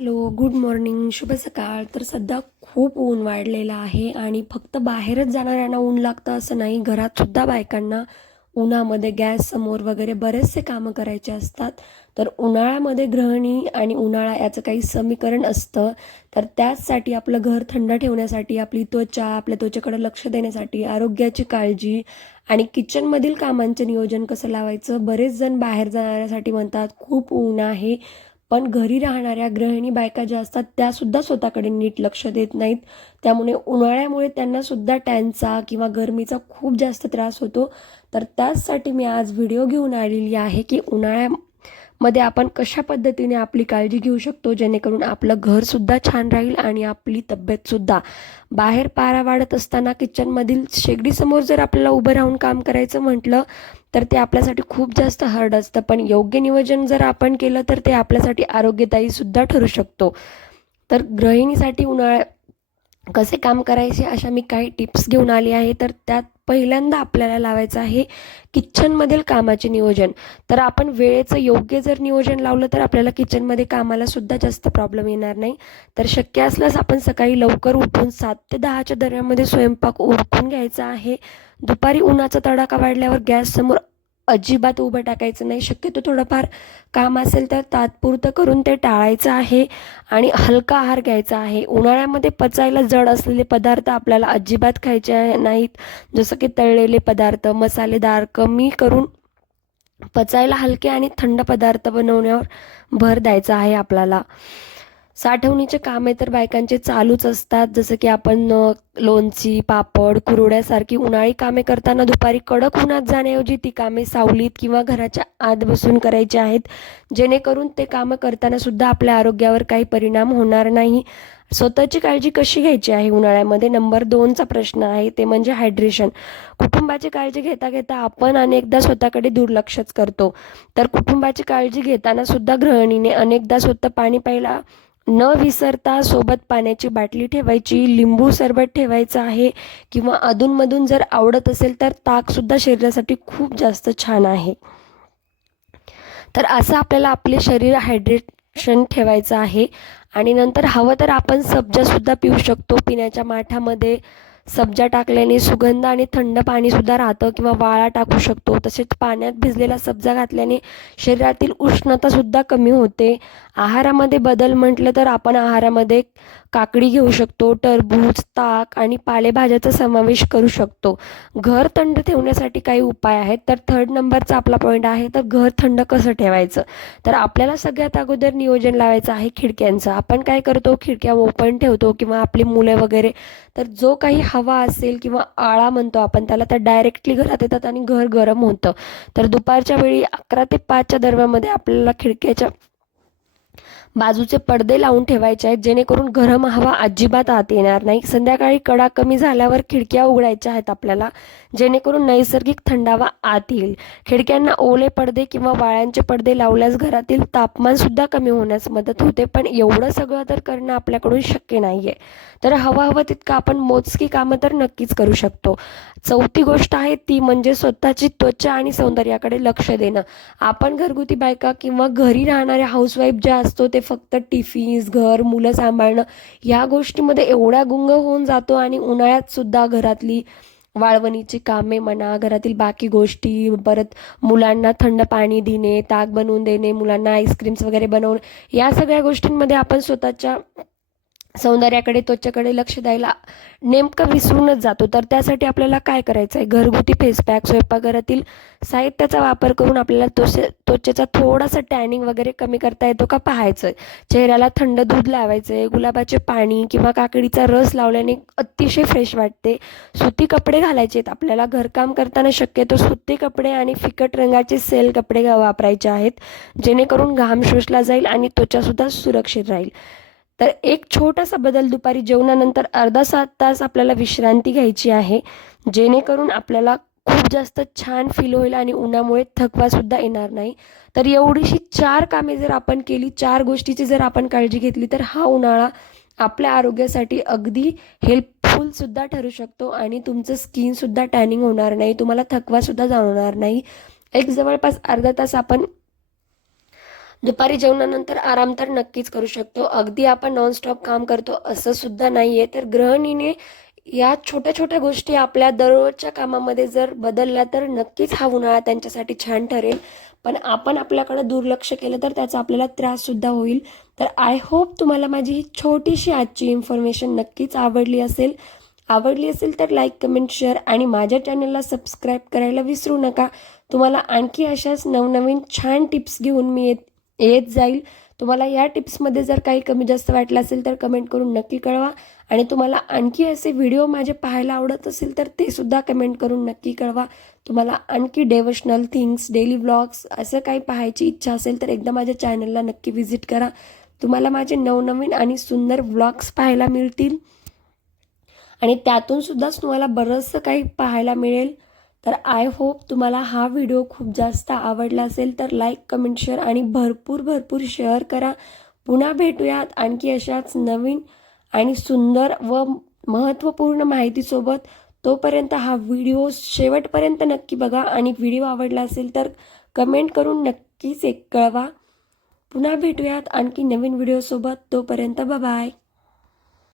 Hello, good morning, शुभ सकाळ. तर सध्या खूप ऊन वाढलेलं आहे आणि फक्त बाहेरच जाणाऱ्यांना ऊन लागतं असं नाही, घरात सुद्धा बायकांना उन्हामध्ये गॅस समोर वगैरे बरेचसे कामं करायचे असतात. तर उन्हाळ्यामध्ये गृहिणी आणि उन्हाळा याचं काही समीकरण असतं. तर त्याचसाठी आपलं घर थंड ठेवण्यासाठी, आपली त्वचा, आपल्या त्वचेकडे लक्ष देण्यासाठी, आरोग्याची काळजी आणि किचनमधील कामांचे नियोजन कसं लावायचं. बरेच जण बाहेर जाण्यासाठी म्हणतात खूप ऊन आहे, पण घरी राहणाऱ्या गृहिणी बायका ज्या असतात त्यासुद्धा स्वतःकडे नीट लक्ष देत नाहीत. त्यामुळे उन्हाळ्यामुळे त्यांना सुद्धा टॅनचा किंवा गरमीचा खूप जास्त त्रास होतो. तर त्याचसाठी मी आज व्हिडिओ घेऊन आलेली आहे की उन्हाळ्यामध्ये आपण कशा पद्धतीने आपली काळजी घेऊ शकतो, जेणेकरून आपलं घरसुद्धा छान राहील आणि आपली तब्येतसुद्धा. बाहेर पारा वाढत असताना किचनमधील शेगडीसमोर जर आपल्याला उभं राहून काम करायचं म्हटलं तर ते आपल्यासाठी खूप जास्त हार्ड असतं, पण योग्य नियोजन जर आपण केलं तर ते आपल्यासाठी आरोग्यदायी सुद्धा ठरू शकतो. तर गृहिणीसाठी कसे काम करायचे अशा मी काही टिप्स घेऊन आली आहे. तर त्यात पहिल्यांदा आपल्याला लावायचं आहे किचनमधील कामाचे नियोजन. तर आपण वेळेचं योग्य जर नियोजन लावलं तर आपल्याला किचनमध्ये कामाला सुद्धा जास्त प्रॉब्लेम येणार नाही. तर शक्य असल्यास आपण सकाळी लवकर उठून 7 ते 10च्या दरम्यानमध्ये स्वयंपाक उरकून घ्यायचा आहे. दुपारी उन्हाचा तडाखा वाढल्यावर गॅससमोर अजिबात उभं टाकायचं नाही. शक्यतो थोडंफार काम असेल तर तात्पुरतं करून ते टाळायचं आहे आणि हलका आहार घ्यायचा आहे. उन्हाळ्यामध्ये पचायला जड असलेले पदार्थ आपल्याला अजिबात खायचे नाहीत. जसं की तळलेले पदार्थ, मसालेदार, कमी करून पचायला हलके आणि थंड पदार्थ बनवण्यावर भर द्यायचा आहे आपल्याला. साठवणीचे कामे तर बायकांचे चालूच असतात. जसं की आपण लोणची, पापड, कुरवड्यासारखी उन्हाळी कामे करताना दुपारी कडक उन्हात जाण्याऐवजी ती कामे सावलीत किंवा घराच्या आत बसून करायची आहेत, जेणेकरून ते कामं करताना सुद्धा आपल्या आरोग्यावर काही परिणाम होणार नाही. स्वतःची काळजी कशी घ्यायची आहे उन्हाळ्यामध्ये? नंबर 2चा प्रश्न आहे, ते म्हणजे हायड्रेशन. कुटुंबाची काळजी घेता घेता आपण अनेकदा स्वतःकडे दुर्लक्षच करतो. तर कुटुंबाची काळजी घेताना सुद्धा गृहिणीने अनेकदा स्वतः पाणी प्यायला न विसरता सोबत पाण्याची बाटली ठेवायची, लिंबू सरबत ठेवायचं आहे किंवा अधूनमधून जर आवडत असेल तर ताकसुद्धा शरीरासाठी खूप जास्त छान आहे. तर असं आपल्याला आपले शरीर हायड्रेशन ठेवायचं आहे. आणि नंतर हवं तर आपण सब्जासुद्धा पिऊ शकतो. पिण्याच्या माठामध्ये सब्जा टाकल्याने सुगंध आणि थंड पाणीसुद्धा राहतं किंवा वाळा टाकू शकतो. तसेच पाण्यात भिजलेला सब्जा घातल्याने शरीरातील उष्णतासुद्धा कमी होते. आहारामध्ये बदल म्हटलं तर आपण आहारामध्ये काकडी घेऊ शकतो, टरबूज, ताक आणि पालेभाज्याचा समावेश करू शकतो. घर थंड ठेवण्यासाठी काही उपाय आहेत. तर 3rd नंबरचा आपला पॉईंट आहे, तर घर थंड कसं ठेवायचं. तर आपल्याला सगळ्यात अगोदर नियोजन लावायचं आहे खिडक्यांचं. आपण काय करतो, खिडक्या ओपन ठेवतो किंवा आपली मुलं वगैरे, तर जो काही हवा असेल किंवा आळा म्हणतो आपण त्याला, तर डायरेक्टली घरात येतात आणि घर गरम होतं. तर दुपारच्या वेळी 11 ते 5च्या दरम्यानमध्ये आपल्याला खिडक्याच्या बाजूचे पडदे लावून ठेवायचे आहेत, जेणेकरून गरम हवा अजिबात आत येणार नाही. संध्याकाळी कडा कमी झाल्यावर खिडक्या उघडायच्या आहेत आपल्याला, जेणेकरून नैसर्गिक थंडावा आत येईल. खिडक्यांना ओले पडदे किंवा वाळ्यांचे पडदे लावल्यास घरातील तापमानसुद्धा कमी होण्यास मदत होते, पण एवढं सगळं तर करणं आपल्याकडून शक्य नाही आहे. तर हवं तितकं आपण मोजकी कामं तर नक्कीच करू शकतो. 4थी गोष्ट आहे ती म्हणजे स्वतःची त्वचा आणि सौंदर्याकडे लक्ष देणं. आपण घरगुती बायका किंवा घरी राहणाऱ्या हाऊसवाईफ ज्या असतो ते फक्त टिफिन्स, घर, मुलं सांभाळणं या गोष्टीमध्ये एवढ्या गुंग होऊन जातो आणि उन्हाळ्यात सुद्धा घरातली वाळवणीची कामे म्हणा, घरातील बाकी गोष्टी, परत मुलांना थंड पाणी देणे, ताक बनवून देणे, मुलांना आईस्क्रीम्स वगैरे बनवणे, या सगळ्या गोष्टींमध्ये आपण स्वतःच्या सौंदर्याकडे, त्वचेकडे लक्ष द्यायला नेमकं विसरूनच जातो. तर त्यासाठी आपल्याला काय करायचं आहे, घरगुती फेसपॅक, स्वयंपाकघरातील साहित्याचा वापर करून आपल्याला त्वचेचा थोडासा टॅनिंग वगैरे कमी करता येतो का पाहायचं आहे. चेहऱ्याला थंड दूध लावायचं आहे, गुलाबाचे पाणी किंवा काकडीचा रस लावल्याने अतिशय फ्रेश वाटते. सुती कपडे घालायचे आहेत आपल्याला. घरकाम करताना शक्यतो सुती कपडे आणि फिकट रंगाचे सेल कपडे वापरायचे आहेत, जेणेकरून घाम शोषला जाईल आणि त्वचासुद्धा सुरक्षित राहील. तर एक छोटासा बदल, दुपारी जेवणानंतर अर्धा 7 तास आपल्याला विश्रांती घ्यायची आहे, जेणेकरून आपल्याला खूप जास्त छान फील होईल आणि उन्हामुळे थकवासुद्धा येणार नाही. तर एवढीशी 4 कामे जर आपण केली, 4 गोष्टीची जर आपण काळजी घेतली, तर हा उन्हाळा आपल्या आरोग्यासाठी अगदी हेल्पफुलसुद्धा ठरू शकतो आणि तुमचं स्किनसुद्धा टॅनिंग होणार नाही, तुम्हाला थकवासुद्धा जाणवणार नाही. एक जवळपास अर्धा तास आपण दुपारी जेवणानंतर आराम तर नक्कीच करू शकतो. अगदी आपण नॉनस्टॉप काम करतो असं सुद्धा नाहीये. तर गृहिणीने या छोट्या छोट्या गोष्टी आपल्या दररोजच्या कामामध्ये जर बदलल्या तर नक्कीच हा उन्हाळा त्यांच्यासाठी छान ठरेल. पण आपण आपल्याकडे दुर्लक्ष केलं तर त्याचा आपल्याला त्रास सुद्धा होईल. तर आय होप तुम्हाला माझी ही छोटीशी आजची इन्फॉर्मेशन नक्कीच आवडली असेल तर लाईक, कमेंट, शेअर आणि माझ्या चॅनलला सबस्क्राईब करायला विसरू नका. तुम्हाला आणखी अशाच नवनवीन छान टिप्स घेऊन मी येत जाईल. तुम्हाला या टिप्समध्ये जर काही कमी जास्त वाटलं असेल तर कमेंट करून नक्की कळवा. आणि तुम्हाला आणखी असे व्हिडिओ माझे पाहायला आवडत असेल तर ते सुद्धा कमेंट करून नक्की कळवा. तुम्हाला आणखी डेव्होशनल थिंग्स, डेली व्लॉग्स असं काही पाहायची इच्छा असेल तर एकदा माझ्या चॅनलला नक्की व्हिजिट करा. तुम्हाला माझे नवनवीन आणि सुंदर व्लॉग्स पाहायला मिळतील आणि त्यातून सुद्धा तुम्हाला बरंचसं काही पाहायला मिळेल. तर आय होप तुम्हाला हा व्हिडिओ खूप जास्त आवडला असेल तर लाईक, कमेंट, शेअर आणि भरपूर शेअर करा. पुन्हा भेटूयात आणखी अशाच नवीन आणि सुंदर व महत्त्वपूर्ण माहितीसोबत. तोपर्यंत हा व्हिडिओ शेवटपर्यंत नक्की बघा आणि व्हिडिओ आवडला असेल तर कमेंट करून नक्कीच कळवा. पुन्हा भेटूयात आणखी नवीन व्हिडिओसोबत. तोपर्यंत बाय.